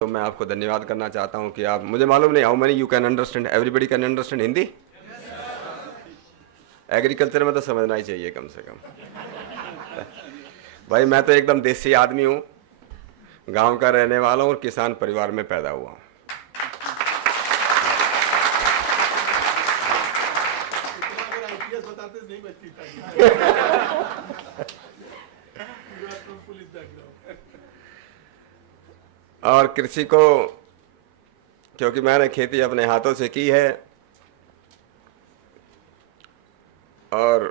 तो मैं आपको धन्यवाद करना चाहता हूं कि आप, मुझे मालूम नहीं how many you can understand, everybody can understand Hindi. Agriculture में तो समझना ही चाहिए कम से कम। भाई मैं तो एकदम देसी आदमी हूं, गांव का रहने वाला हूं और किसान परिवार में पैदा हुआ हूं। और कृषि को, क्योंकि मैंने खेती अपने हाथों से की है और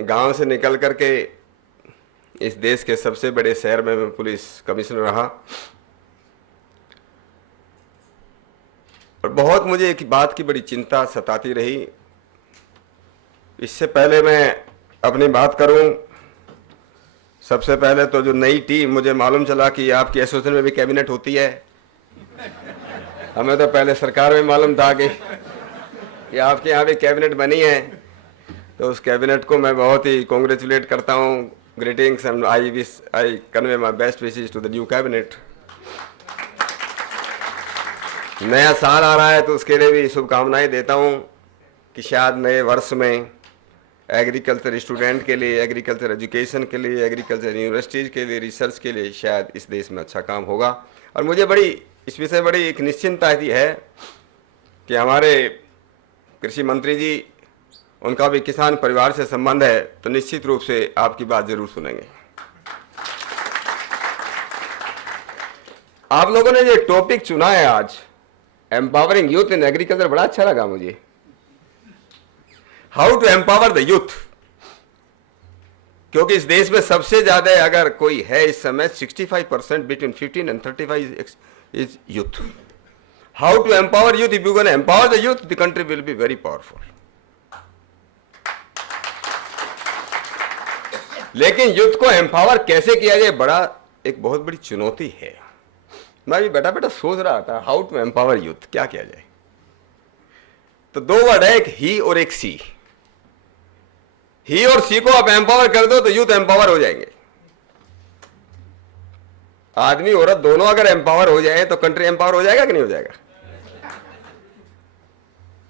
गांव से निकल करके इस देश के सबसे बड़े शहर में मैं पुलिस कमिश्नर रहा, और बहुत मुझे एक बात की बड़ी चिंता सताती रही। इससे पहले मैं अपनी बात करूं, सबसे पहले तो जो नई टीम, मुझे मालूम चला कि आपकी एसोसिएशन में भी कैबिनेट होती है। हमें तो पहले सरकार में मालूम था कि आपके यहाँ भी कैबिनेट बनी है, तो उस कैबिनेट को मैं बहुत ही कॉन्ग्रेचुलेट करता हूँ। Greetings and I convey my best wishes to the new cabinet. नया साल आ रहा है तो उसके लिए भी शुभकामनाएं देता हूँ कि शायद नए वर्ष में एग्रीकल्चर स्टूडेंट के लिए, एग्रीकल्चर एजुकेशन के लिए, एग्रीकल्चर यूनिवर्सिटीज़ के लिए, रिसर्च के लिए शायद इस देश में अच्छा काम होगा। और मुझे बड़ी इस विषय बड़ी एक निश्चिंतता है कि हमारे कृषि मंत्री जी, उनका भी किसान परिवार से संबंध है, तो निश्चित रूप से आपकी बात जरूर सुनेंगे। आप लोगों ने जो टॉपिक चुना है आज, एम्पावरिंग यूथ इन एग्रीकल्चर, बड़ा अच्छा लगा मुझे। How to empower the youth, क्योंकि इस देश में सबसे ज्यादा अगर कोई है इस समय 65% between 15 and 35 is youth. How to empower youth, if you can empower the youth the country will be very powerful. लेकिन यूथ को एम्पावर कैसे किया जाए, एक बहुत बड़ी चुनौती है। मैं भी बेटा सोच रहा था हाउ टू एम्पावर यूथ, क्या किया जाए। तो दो वर्ड है, एक ही और एक सी। ही और सी को आप एम्पावर कर दो तो यूथ एम्पावर हो जाएंगे। आदमी औरत दोनों अगर एम्पावर हो जाए तो कंट्री एम्पावर हो जाएगा कि नहीं हो जाएगा।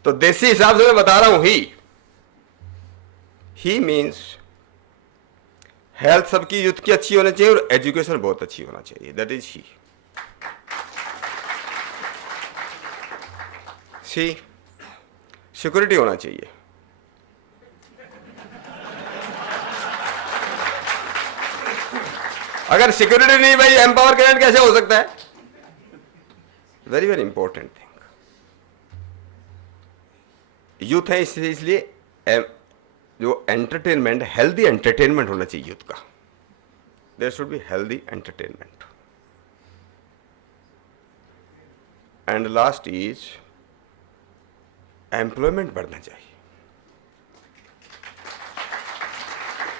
तो देसी हिसाब से मैं बता रहा हूं, ही मीन्स हेल्थ सबकी यूथ की अच्छी होनी चाहिए और एजुकेशन बहुत अच्छी होना चाहिए, that is he. See, security होना चाहिए। अगर सिक्योरिटी नहीं भाई, एम्पावर करंट कैसे हो सकता है। Very very important thing. Youth है इसलिए जो एंटरटेनमेंट, हेल्दी एंटरटेनमेंट होना चाहिए यूथ का। There should be healthy entertainment. And last is employment बढ़ना चाहिए।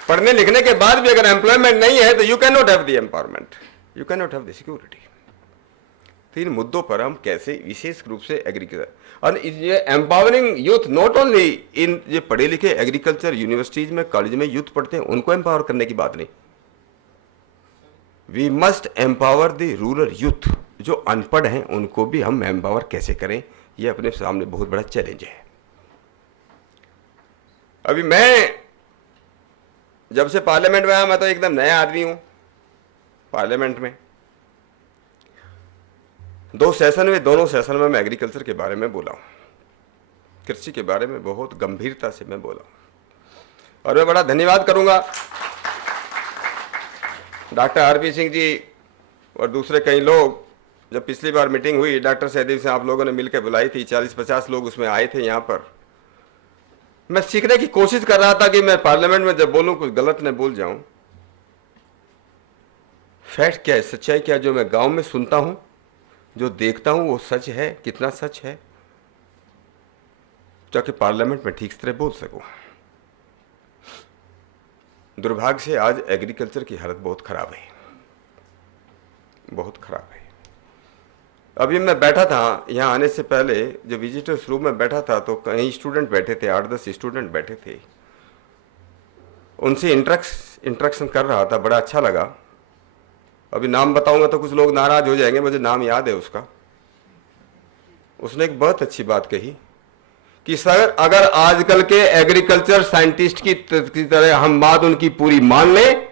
पढ़ने लिखने के बाद भी अगर एम्प्लॉयमेंट नहीं है तो you can not have the empowerment, you can not have the security. तो इन मुद्दों पर हम कैसे विशेष रूप से एग्रीकल्चर और ये empowering youth, not only in ये पढ़े लिखे एग्रीकल्चर यूनिवर्सिटीज में, कॉलेज में यूथ पढ़ते हैं, उनको एम्पावर करने की बात नहीं। We must empower the rural youth. जो अनपढ़ हैं उनको भी हम एम्पावर कैसे करें, ये अपने सामने बहुत बड़ा चैलेंज है। अभी मैं जब से पार्लियामेंट में आया, मैं तो एकदम नया आदमी हूं पार्लियामेंट में। दोनों सेशन में मैं एग्रीकल्चर के बारे में बोला हूं, कृषि के बारे में बहुत गंभीरता से मैं बोला हूं। और मैं बड़ा धन्यवाद करूंगा डॉक्टर आरपी सिंह जी और दूसरे कई लोग। जब पिछली बार मीटिंग हुई डॉक्टर सहदेव से आप लोगों ने मिलकर बुलाई थी, 40-50 लोग उसमें आए थे। यहाँ पर मैं सीखने की कोशिश कर रहा था कि मैं पार्लियामेंट में जब बोलूं कुछ गलत न बोल जाऊं। फैक्ट क्या है, सच्चाई क्या है, जो मैं गांव में सुनता हूं, जो देखता हूं, वो सच है। कितना सच है ताकि पार्लियामेंट में ठीक तरह बोल सकूं। दुर्भाग्य से आज एग्रीकल्चर की हालत बहुत खराब है, बहुत खराब है। अभी मैं बैठा था, यहाँ आने से पहले जो विजिटर्स रूम में बैठा था तो कई स्टूडेंट बैठे थे, 8-10 स्टूडेंट बैठे थे। उनसे इंट्रैक्शन कर रहा था, बड़ा अच्छा लगा। अभी नाम बताऊंगा तो कुछ लोग नाराज हो जाएंगे, मुझे नाम याद है उसका। उसने एक बहुत अच्छी बात कही कि सर अगर आजकल के एग्रीकल्चर साइंटिस्ट की तरह हम बात उनकी पूरी मान लें,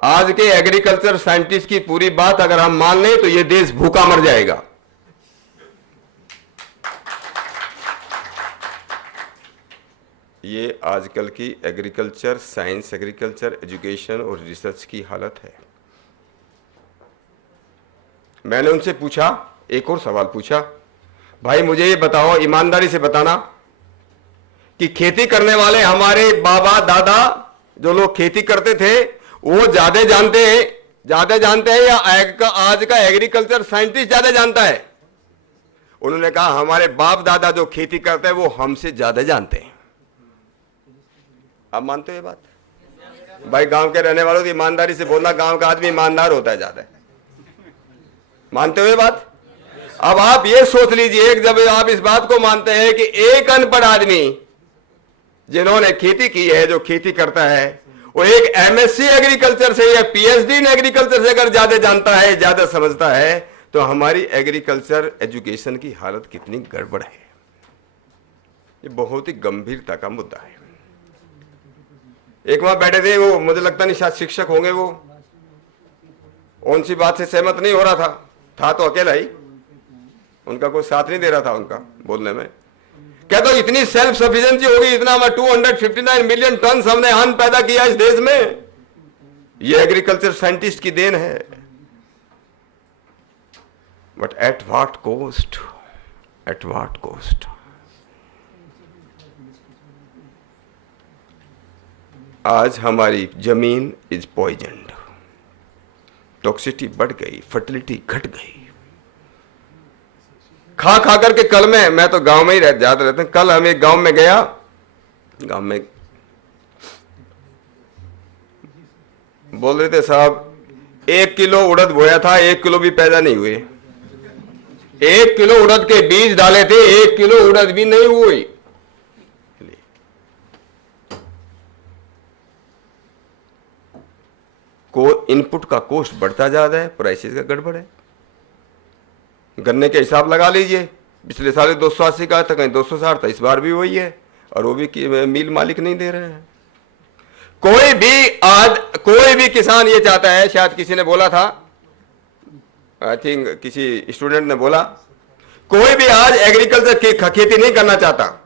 आज के एग्रीकल्चर साइंटिस्ट की पूरी बात अगर हम मान लें तो ये देश भूखा मर जाएगा। ये आजकल की एग्रीकल्चर साइंस, एग्रीकल्चर एजुकेशन और रिसर्च की हालत है। मैंने उनसे पूछा, एक और सवाल पूछा, भाई मुझे ये बताओ, ईमानदारी से बताना कि खेती करने वाले हमारे बाबा दादा जो लोग खेती करते थे वो ज्यादा जानते हैं या आज का एग्रीकल्चर साइंटिस्ट ज्यादा जानता है? उन्होंने कहा हमारे बाप दादा जो खेती करते हैं वो हमसे ज्यादा जानते हैं। आप मानते हो ये बात? भाई गांव के रहने वालों की ईमानदारी से बोलना, गांव का आदमी ईमानदार होता है ज्यादा। मानते हो ये बात? अब आप ये सोच लीजिए, जब आप इस बात को मानते हैं कि एक अनपढ़ आदमी जिन्होंने खेती की है, जो खेती करता है, वो एक एमएससी एग्रीकल्चर से या पीएचडी इन एग्रीकल्चर से अगर ज्यादा जानता है, ज्यादा समझता है, तो हमारी एग्रीकल्चर एजुकेशन की हालत कितनी गड़बड़ है। ये बहुत ही गंभीरता का मुद्दा है। एक वहां बैठे थे, वो मुझे लगता नहीं शायद शिक्षक होंगे, वो उनसी बात से सहमत नहीं हो रहा था तो अकेला ही, उनका कोई साथ नहीं दे रहा था उनका बोलने में। कहता तो इतनी सेल्फ सफिशिएंसी होगी, इतना 259 मिलियन टन हमने अन्न पैदा किया इस देश में, ये एग्रीकल्चर साइंटिस्ट की देन है। But at what cost? At what cost? आज हमारी जमीन इज पॉइजन्ड, टॉक्सिसिटी बढ़ गई, फर्टिलिटी घट गई। खा खा करके कल मैं तो गांव में ही ज्यादा रहता हूं, कल हम एक गांव में गया, गांव में बोल रहे थे साहब 1 किलो उड़द बोया था, 1 किलो भी पैदा नहीं हुए। 1 किलो उड़द के बीज डाले थे, 1 किलो उड़द भी नहीं हुई। को इनपुट का कॉस्ट बढ़ता ज्यादा है, प्राइसेस का गड़बड़ है। गन्ने के हिसाब लगा लीजिए, पिछले साल 280 का था, कहीं 260 था, इस बार भी वही है, और वो भी मिल मालिक नहीं दे रहे हैं। कोई भी किसान ये चाहता है, शायद किसी ने बोला था, आई थिंक किसी स्टूडेंट ने बोला, कोई भी आज एग्रीकल्चर की खेती नहीं करना चाहता।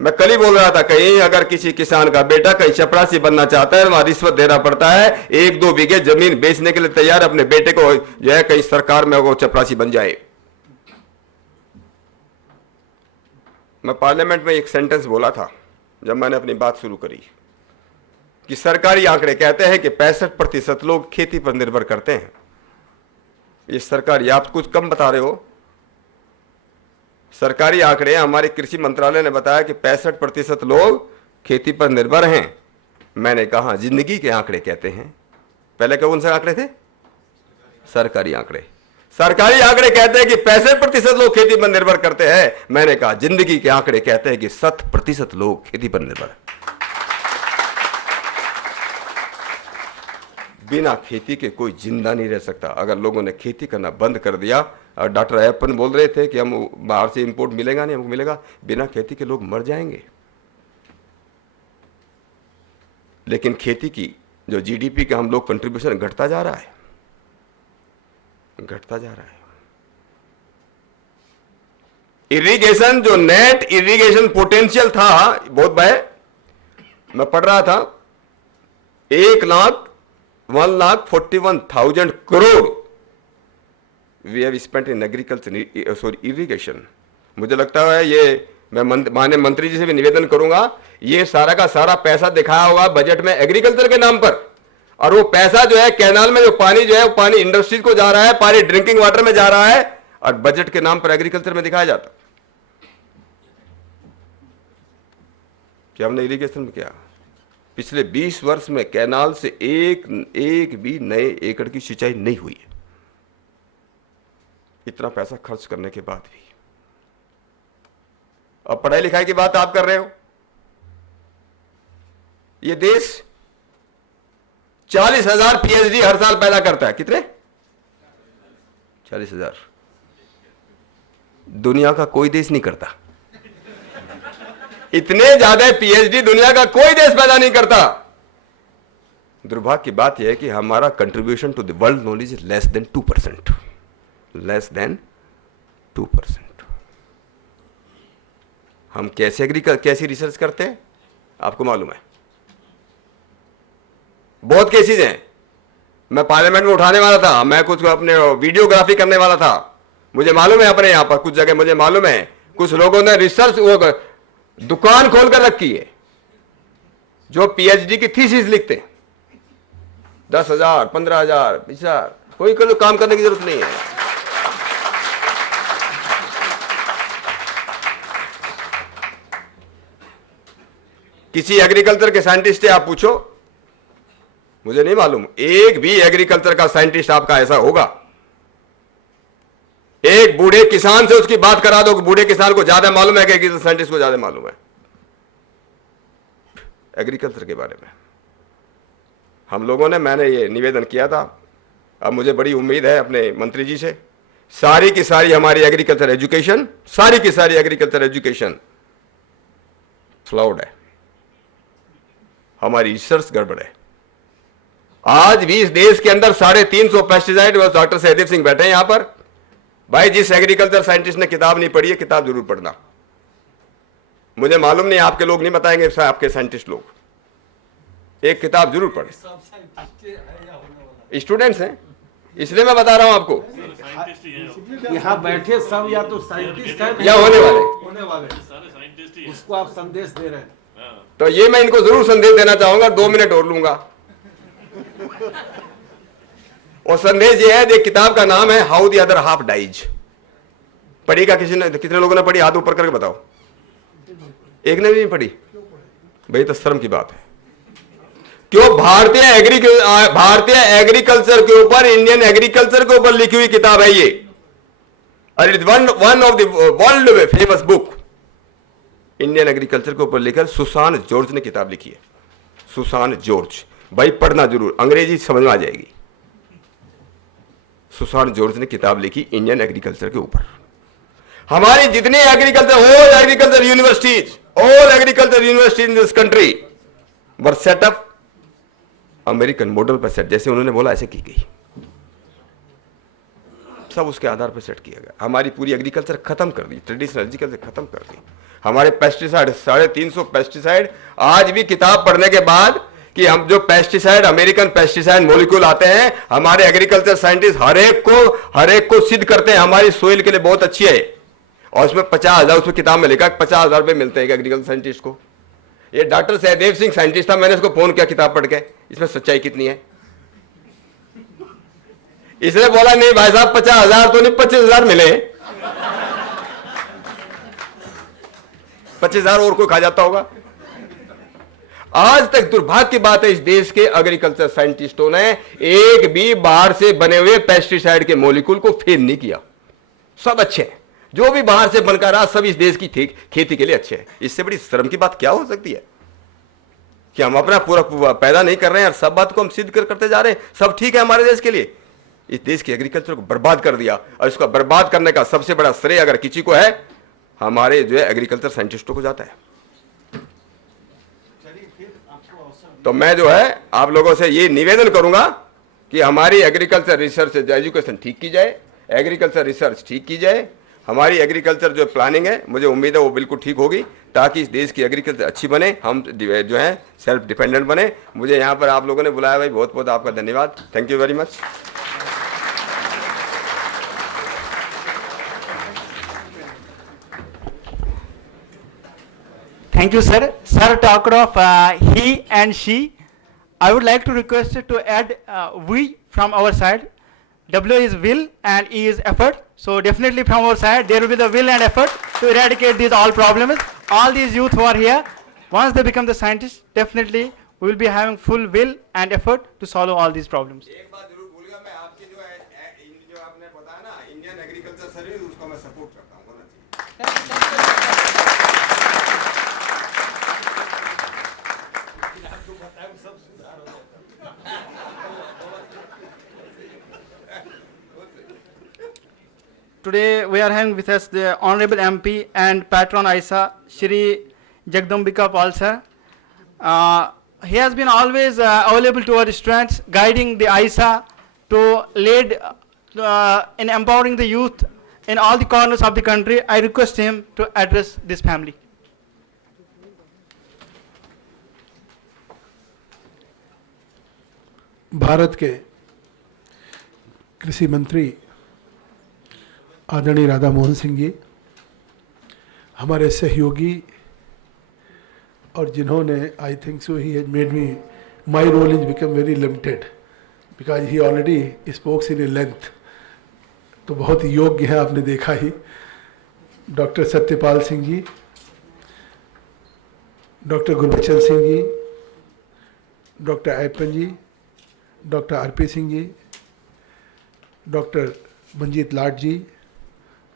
मैं कल ही बोल रहा था, कहीं अगर किसी किसान का बेटा कहीं चपरासी बनना चाहता है, वहां रिश्वत देना पड़ता है, 1-2 बीघे जमीन बेचने के लिए तैयार, अपने बेटे को जो है कहीं सरकार में वो चपरासी बन जाए। मैं पार्लियामेंट में एक सेंटेंस बोला था जब मैंने अपनी बात शुरू करी कि सरकारी आंकड़े कहते हैं कि 65% लोग खेती पर निर्भर करते हैं। ये सरकारी, आप कुछ कम बता रहे हो। सरकारी आंकड़े, हमारे कृषि मंत्रालय ने बताया कि 65% लोग खेती पर निर्भर हैं। मैंने कहा जिंदगी के आंकड़े कहते हैं। पहले कौन से आंकड़े थे? सरकारी आंकड़े। सरकारी आंकड़े कहते हैं कि 65% लोग खेती पर निर्भर करते हैं। मैंने कहा जिंदगी के आंकड़े कहते हैं कि 100% लोग खेती पर निर्भर हैं। बिना खेती के कोई जिंदा नहीं रह सकता। अगर लोगों ने खेती करना बंद कर दिया, और डॉक्टर अयप्पन बोल रहे थे कि हम बाहर से इंपोर्ट मिलेगा नहीं, हमको मिलेगा, बिना खेती के लोग मर जाएंगे। लेकिन खेती की जो जीडीपी का हम लोग कंट्रीब्यूशन घटता जा रहा है, घटता जा रहा है। इरिगेशन, जो नेट इरिगेशन पोटेंशियल था बहुत बड़ा, मैं पढ़ रहा था 1,41,000 crore we have spent in agriculture, sorry irrigation. मुझे लगता है ये, मैं माननीय मंत्री जी से भी निवेदन करूंगा, ये सारा का सारा पैसा दिखाया होगा बजट में एग्रीकल्चर के नाम पर, और वो पैसा जो है कैनाल में जो पानी जो है वो पानी इंडस्ट्रीज को जा रहा है, पानी ड्रिंकिंग वाटर में जा रहा है, और बजट के नाम पर एग्रीकल्चर में दिखाया जाता। क्या हमने इरिगेशन में किया? पिछले 20 वर्ष में कैनाल से एक भी नए एकड़ की सिंचाई नहीं हुई है, इतना पैसा खर्च करने के बाद भी। अब पढ़ाई लिखाई की बात आप कर रहे हो। ये देश 40,000 पीएचडी हर साल पैदा करता है। कितने? 40,000। दुनिया का कोई देश नहीं करता इतने ज्यादा पीएचडी, दुनिया का कोई देश पैदा नहीं करता। दुर्भाग्य की बात यह है कि हमारा contribution to the world knowledge is less than 2%, less than 2%। हम कैसी रिसर्च करते हैं आपको मालूम है? बहुत केसेस हैं। मैं पार्लियामेंट में उठाने वाला था, मैं कुछ अपने वीडियोग्राफी करने वाला था। मुझे मालूम है अपने यहां पर कुछ जगह मुझे मालूम है कुछ लोगों ने रिसर्च दुकान खोलकर रखी है जो पीएचडी की थीसिस लिखते हैं। 10,000, 15,000, 20,000, कोई काम करने की जरूरत नहीं है। किसी एग्रीकल्चर के साइंटिस्ट से आप पूछो, मुझे नहीं मालूम एक भी एग्रीकल्चर का साइंटिस्ट आपका ऐसा होगा। एक बूढ़े किसान से उसकी बात करा दो कि बूढ़े किसान को ज्यादा मालूम है कि एग्रीकल्चर साइंटिस्ट को ज्यादा मालूम है एग्रीकल्चर के बारे में। हम लोगों ने, मैंने ये निवेदन किया था, अब मुझे बड़ी उम्मीद है अपने मंत्री जी से, सारी की सारी हमारी एग्रीकल्चर एजुकेशन, सारी की सारी एग्रीकल्चर एजुकेशन फ्लॉड है, हमारी रिसर्च गड़बड़ है। आज भी इस देश के अंदर 350 पेस्टिसाइड, डॉक्टर सहदेव सिंह बैठे हैं यहां पर। भाई जिस एग्रीकल्चर साइंटिस्ट ने किताब नहीं पढ़ी है, किताब जरूर पढ़ना। मुझे मालूम नहीं, आपके लोग नहीं बताएंगे, आपके साइंटिस्ट लोग एक किताब जरूर पढ़े। स्टूडेंट्स हैं इसलिए मैं बता रहा हूं आपको। यहाँ बैठे सब या तो साइंटिस्ट हैं या होने वाले सारे साइंटिस्ट ही हैं। उसको आप संदेश दे रहे हैं, तो ये मैं इनको जरूर संदेश देना चाहूंगा। 2 मिनट और लूंगा। और संदेश ये है, एक किताब का नाम है how the other half dies. पढ़ी का किसी ने? कितने लोगों ने पढ़ी? हाथ ऊपर करके बताओ। एक ने भी नहीं पढ़ी? भाई तो शर्म की बात है। क्यों? भारतीय एग्रीकल्चर के ऊपर, इंडियन एग्रीकल्चर के ऊपर लिखी हुई किताब है ये। और it one of the world famous book. Indian agriculture के ऊपर लिखकर सुसान जॉर्ज ने किताब लिखी है। सुसान जॉर्ज, भाई पढ़ना जरूर, अंग्रेजी समझ में आ जाएगी। सुसान जॉर्ज ने किताब लिखी इंडियन एग्रीकल्चर के ऊपर। हमारी जितने agriculture, all agriculture universities in this country were set up American model पर सेट, जैसे उन्होंने बोला ऐसे की गई, सब उसके आधार पर सेट किया गया। हमारी पूरी एग्रीकल्चर खत्म कर दी, ट्रेडिशनल एग्रीकल्चर खत्म कर दी। हमारे पेस्टिसाइड 350 पेस्टिसाइड, आज भी किताब पढ़ने के बाद कि हम जो पेस्टिसाइड, अमेरिकन पेस्टिसाइड मॉलिक्यूल आते हैं, हमारे एग्रीकल्चर साइंटिस्ट हर एक को सिद्ध करते हैं हमारी सोइल के लिए बहुत अच्छी है। और उसमें 50,000, उसमें किताब में लिखा 50,000 रुपए मिलते हैं एग्रीकल्चर साइंटिस्ट को। ये डॉक्टर सहदेव सिंह साइंटिस्ट था, मैंने इसको फोन किया किताब पढ़ के, इसमें सच्चाई कितनी है? इसने बोला नहीं भाई साहब 50,000 तो नहीं, 25,000 मिले। 25,000 और कोई खा जाता होगा। आज तक दुर्भाग्य की बात है, इस देश के एग्रीकल्चर साइंटिस्टों ने एक भी बाहर से बने हुए पेस्टिसाइड के मॉलिक्यूल को फेल नहीं किया। सब अच्छे हैं, जो भी बाहर से बनकर रहा सब इस देश की खेती के लिए अच्छे हैं। इससे बड़ी शर्म की बात क्या हो सकती है कि हम अपना पूरा पैदा नहीं कर रहे हैं और सब बात को हम सिद्ध करते जा रहे हैं। सब ठीक है हमारे देश के लिए, इस देश की एग्रीकल्चर को बर्बाद कर दिया। और इसका बर्बाद करने का सबसे बड़ा श्रेय अगर किसी को है, हमारे जो है एग्रीकल्चर साइंटिस्टों को जाता है। तो मैं जो है आप लोगों से ये निवेदन करूंगा कि हमारी एग्रीकल्चर रिसर्च एजुकेशन ठीक की जाए, एग्रीकल्चर रिसर्च ठीक की जाए। हमारी एग्रीकल्चर जो प्लानिंग है, मुझे उम्मीद है वो बिल्कुल ठीक होगी, ताकि इस देश की एग्रीकल्चर अच्छी बने, हम जो है सेल्फ डिपेंडेंट बने। मुझे यहाँ पर आप लोगों ने बुलाया भाई, बहुत बहुत आपका धन्यवाद। Thank you very much. Thank you, sir. Sir talked of he and she. I would like to request to add we from our side. W is will and E is effort. So definitely from our side there will be the will and effort to eradicate these all problems. All these youth who are here, once they become the scientists, definitely we will be having full will and effort to solve all these problems. एक बात जरूर भूलिएगा, मैं आपकी जो आपने बताया ना इंडियन एग्रीकल्चर सर्विस, उसको मैं सपोर्ट करता हूँ, होना चाहिए। today we are having with us the Honorable MP and Patron ISA, Shri Jagdambika Pal sir. He has been always available to our students, guiding the ISA to lead in empowering the youth in all the corners of the country. I request him to address this family. Bharat के कृषि मंत्री आदरणीय राधा मोहन सिंह जी, हमारे सहयोगी, और जिन्होंने I think so he has made me my role is become very limited because he already spokes in a length, तो बहुत योग्य है, आपने देखा ही। Doctor Satyapal Singh ji, doctor Gurbachan Singh ji, doctor Ayyappan ji, doctor RP Singh ji, doctor Manjeet Lat ji,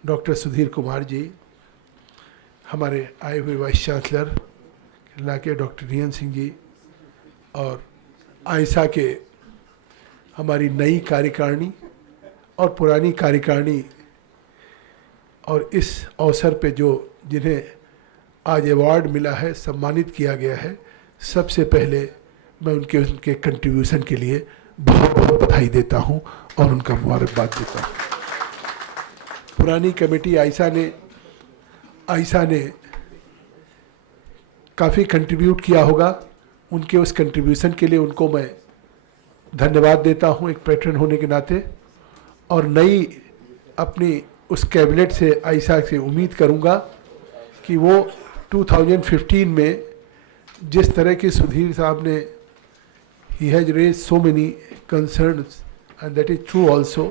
doctor Sudhir Kumar ji, हमारे आए हुए वाइस चांसलर के डॉक्टर रियन सिंह जी, और आयसा के हमारी नई कार्यकारिणी और पुरानी कार्यकारिणी, और इस अवसर पे जो जिन्हें आज अवार्ड मिला है, सम्मानित किया गया है, सबसे पहले मैं उनके कंट्रीब्यूशन के लिए बहुत बहुत बधाई देता हूं और उनका मुबारकबाद देता हूं। पुरानी कमेटी आयसा ने काफ़ी कंट्रीब्यूट किया होगा, उनके उस कंट्रीब्यूशन के लिए उनको मैं धन्यवाद देता हूं एक पैटर्न होने के नाते। और नई अपनी उस कैबिनेट से आयसा से उम्मीद करूंगा कि वो 2015 में जिस तरह की सुधीर साहब ने he has raised so many concerns, and that is true also.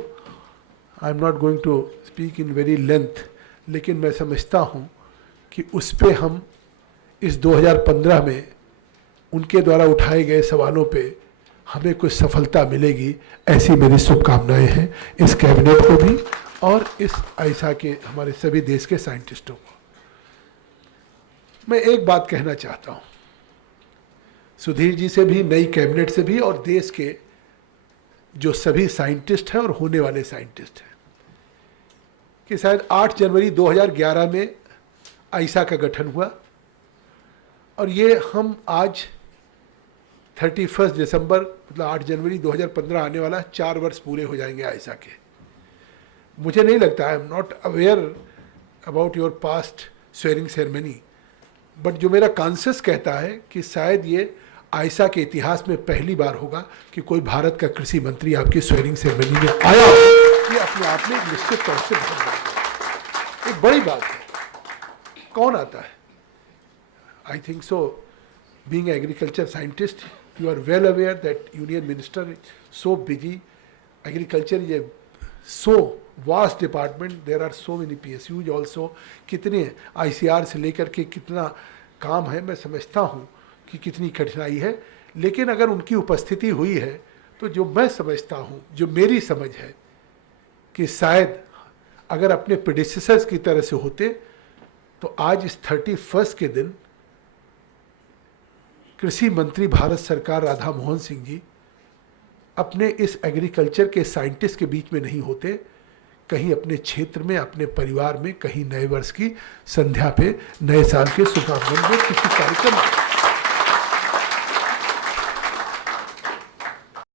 I am not going to speak in very length, लेकिन मैं समझता हूँ कि उस पे हम इस 2015 में उनके द्वारा उठाए गए सवालों पे हमें कुछ सफलता मिलेगी, ऐसी मेरी शुभकामनाएं हैं इस कैबिनेट को भी और इस आयसा के हमारे सभी देश के साइंटिस्टों को। मैं एक बात कहना चाहता हूँ सुधीर जी से भी, नई कैबिनेट से भी, और देश के जो सभी साइंटिस्ट हैं और होने वाले साइंटिस्ट हैं, कि शायद 8 जनवरी 2011 में आयसा का गठन हुआ और ये हम आज 31 दिसंबर मतलब 8 जनवरी 2015 आने वाला 4 वर्ष पूरे हो जाएंगे आयसा के। मुझे नहीं लगता, I am not aware about your past swearing ceremony, but जो मेरा कॉन्शियस कहता है कि शायद ये आयसा के इतिहास में पहली बार होगा कि कोई भारत का कृषि मंत्री आपकी स्वेरिंग सेरेमनी में आया हो। ये अपने आप में निश्चित तौर से एक बड़ी बात है। कौन आता है? I think so, being agriculture scientist, you are well aware that union minister is so busy. Agriculture is a so vast department, there are so many PSUs also, कितने ICR से लेकर के कितना काम है, मैं समझता हूँ कि कितनी कठिनाई है। लेकिन अगर उनकी उपस्थिति हुई है तो जो मैं समझता हूँ, जो मेरी समझ है कि शायद अगर अपने प्रेडिसेसर्स की तरह से होते तो आज इस 31 के दिन कृषि मंत्री भारत सरकार राधा मोहन सिंह जी अपने इस एग्रीकल्चर के साइंटिस्ट के बीच में नहीं होते, कहीं अपने क्षेत्र में, अपने परिवार में, कहीं नए वर्ष की संध्या पे, नए साल के शुभारंभ में किसी कार्यक्रम